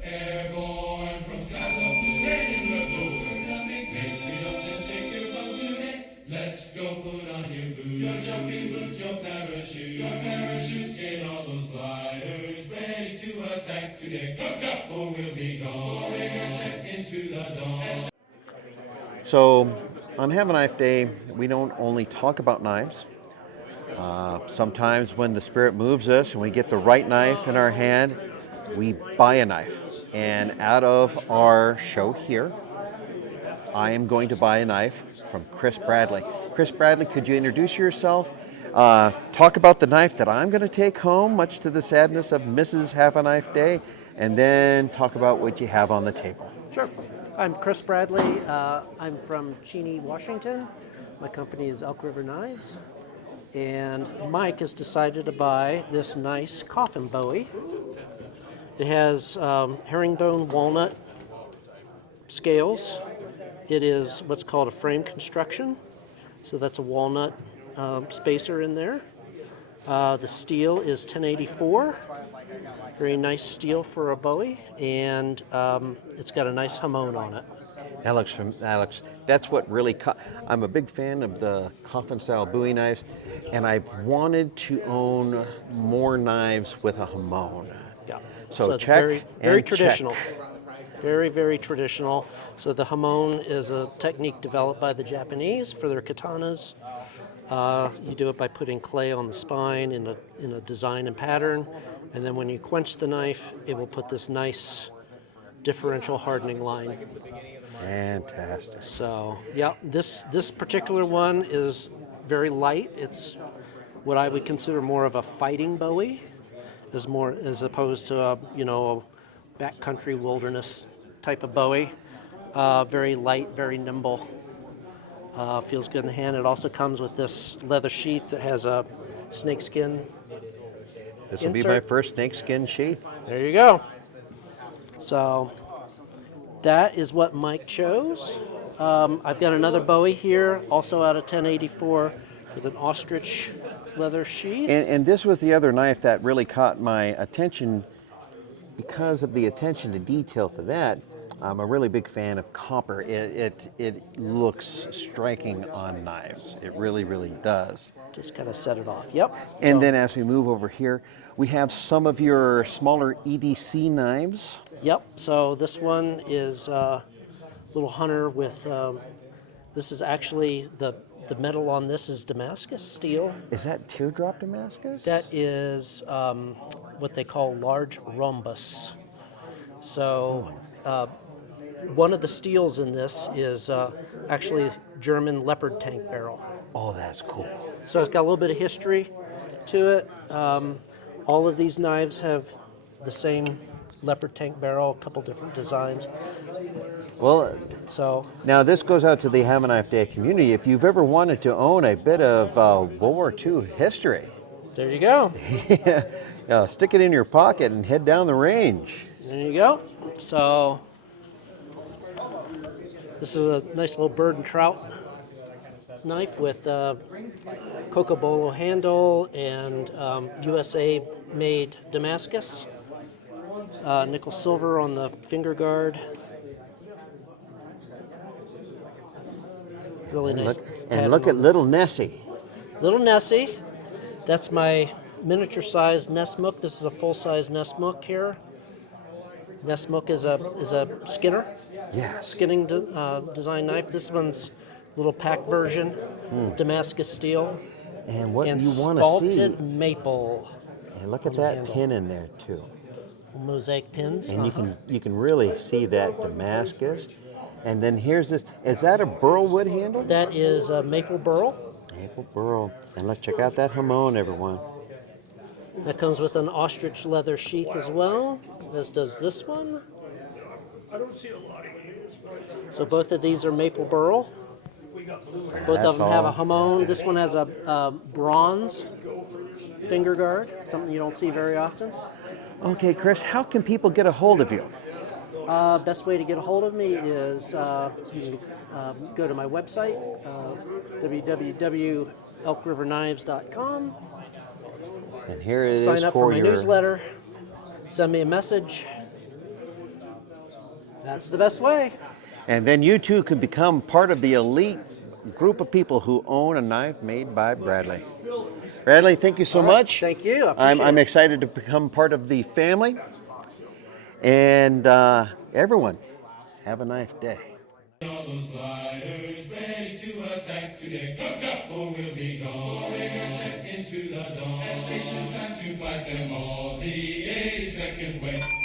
Airborne from skies up to in the blue. Coming, make your jumps and take your bows today. Let's go put on your boots, your jumping boots, your parachutes, get all those gliders ready to attack today. Hook up or we'll be gone. Pouring our check into the dawn. So on Have a Knife Day, we don't only talk about knives. Sometimes when the spirit moves us and we get the right knife in our hand, we buy a knife. And out of our show here, I am going to buy a knife from Chris Bradley. Chris Bradley, could you introduce yourself? Talk about the knife that I'm going to take home, much to the sadness of Mrs. Have a Knife Day, and then talk about what you have on the table. Sure. I'm Chris Bradley. I'm from Cheney, Washington. My company is Elk River Knives. And Mike has decided to buy this nice coffin bowie. It has herringbone walnut scales. It is what's called a frame construction. So that's a walnut spacer in there. The steel is 1084. Very nice steel for a bowie, and it's got a nice hamon on it. Alex, that's what really I'm a big fan of the coffin-style Bowie knives, and I've wanted to own more knives with a hamon. Yeah. So it's check very and traditional. check. Very, very traditional. So the hamon is a technique developed by the Japanese for their katanas. You do it by putting clay on the spine in a design and pattern, and then when you quench the knife, it will put this nice differential hardening line. Fantastic. So, yeah, this particular one is very light. It's what I would consider more of a fighting bowie, as opposed to a backcountry wilderness type of bowie. Very light, very nimble. Feels good in the hand. It also comes with this leather sheath that has a snakeskin. This will be my first snakeskin sheath. There you go. So that is what Mike chose. I've got another bowie here, also out of 1084, with an ostrich leather sheath. And this was the other knife that really caught my attention because of the attention to detail to that. I'm a really big fan of copper. It looks striking on knives. It really, really does. Just kind of set it off. Yep. And then as we move over here, we have some of your smaller EDC knives. Yep. So this one is Little Hunter with. This is actually the metal on this is Damascus steel. Is that teardrop Damascus? That is what they call large rhombus. So. One of the steels in this is actually German leopard tank barrel. Oh, that's cool. So it's got a little bit of history to it. All of these knives have the same leopard tank barrel, a couple different designs. Well, so now this goes out to the Have a Knife Day community. If you've ever wanted to own a bit of World War II history, there you go. Stick it in your pocket and head down the range. There you go. So this is a nice little bird and trout knife with Cocobolo handle and USA-made Damascus. Nickel silver on the finger guard. Really nice. Look at little Nessie. Little Nessie. That's my miniature-sized Nessmuk. This is a full-size Nessmuk here. Nessmuk is a skinner. Yeah. Skinning design knife. This one's a little pack version, Damascus steel. And what and you want to see. Sculpted maple. And look at that pin in there too. Mosaic pins. And you can really see that Damascus. And then here's this. Is that a burl wood handle? That is a maple burl. Maple burl. And let's check out that hamon, everyone. That comes with an ostrich leather sheath as well, as does this one. So both of these are maple burl. Both of them have a hamon. This one has a bronze finger guard, something you don't see very often. Okay, Chris, how can people get a hold of you? Best way to get a hold of me is you can go to my website, www.elkrivernknives.com, And here it is sign up for for my your newsletter, send me a message. That's the best way. And then you too can become part of the elite group of people who own a knife made by Bradley. Bradley, thank you so much. Thank you. I appreciate I'm it. excited to become part of the family. And everyone, have a knife day. All those gliders ready to attack today. Hook up or we'll be gone. Pouring our check into the dawn. At station time to fight them all. The 82nd way.